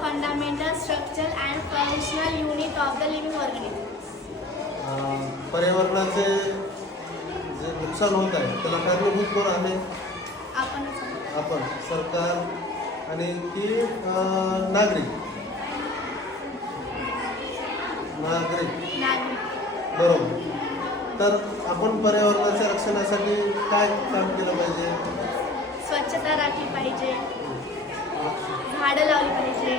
fundamental structure and functional unit of the living organism. पर्यावरणाचे जे नुकसान होत आहे त्याला कारणीभूत कोण आहे? आपण, सरकार आणि की नागरिक. बरोबर. तर आपण पर्यावरणाच्या रक्षणासाठी काय काम केलं पाहिजे? स्वच्छता राखली पाहिजे, झाडं लावली पाहिजे.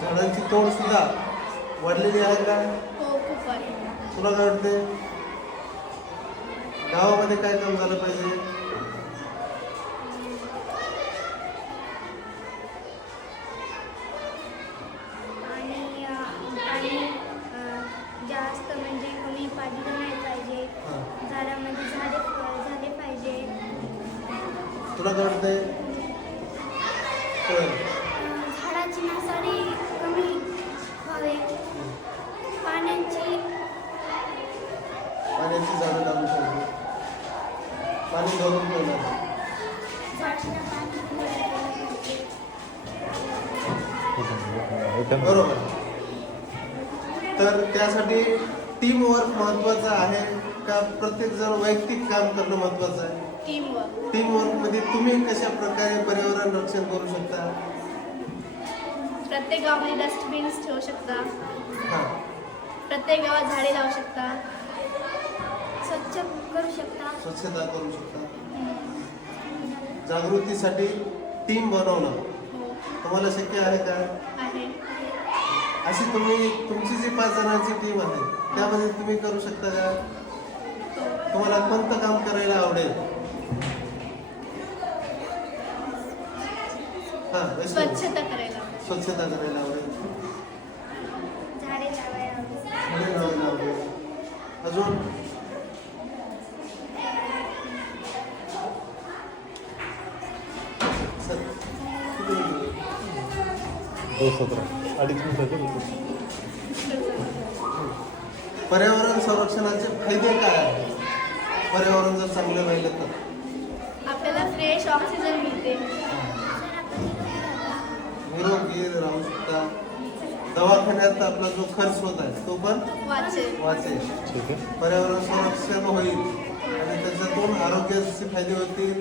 झाडांची तोड सुद्धा वाढलेली आहे का? हो, खूप वाढली. तुला काय वाटते? गावामध्ये काय काम झालं पाहिजे? जास्त म्हणजे कमी पाणी नाही पाहिजे, झाडामध्ये झाले पाहिजे. तुला काय वाटतंय? झाडाची नासाडी कमी व्हावे, पाण्याची झाडं लावली पाहिजे, पाणी धरून ठेवणार. बरोबर. तर त्यासाठी टीम वर्क महत्वाचं आहे का प्रत्येक जण वैयक्तिक काम करणं महत्वाचं आहे? टीम वर्क मध्ये तुम्ही कशा प्रकारे पर्यावरण रक्षण करू शकता? प्रत्येक गावामध्ये डस्टबिन्स ठेवू शकता, हां, प्रत्येक गावात झाडे लावू शकता, स्वच्छता करू शकता. जागृतीसाठी टीम बनवणं तुम्हाला शक्य आहे का? आहे. अशी तुमची जी 5 जणांची टीम आहे त्यामध्ये तुम्ही करू शकता का? तुम्हाला कोणतं काम करायला आवडेल? स्वच्छता करायला आवडेल, झाडे लावायला आवडेल. अजून पर्यावरण संरक्षणाचे फायदे काय आहेत? पर्यावरण जर चांगले राहिले तर आपल्याला फ्रेश ऑक्सिजन मिळते, निरोगी राहू शकता. दवाखान्यात आपला जो खर्च होत आहे तो पण वाचेल. पर्यावरण संरक्षण होईल आणि त्याच्यातून आरोग्याचे फायदे होतील,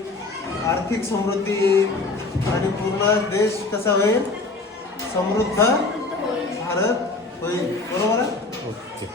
आर्थिक समृद्धी येईल आणि पूर्ण देश कसा होईल? समृद्ध भारत होईल. बरोबर आहे? ओके.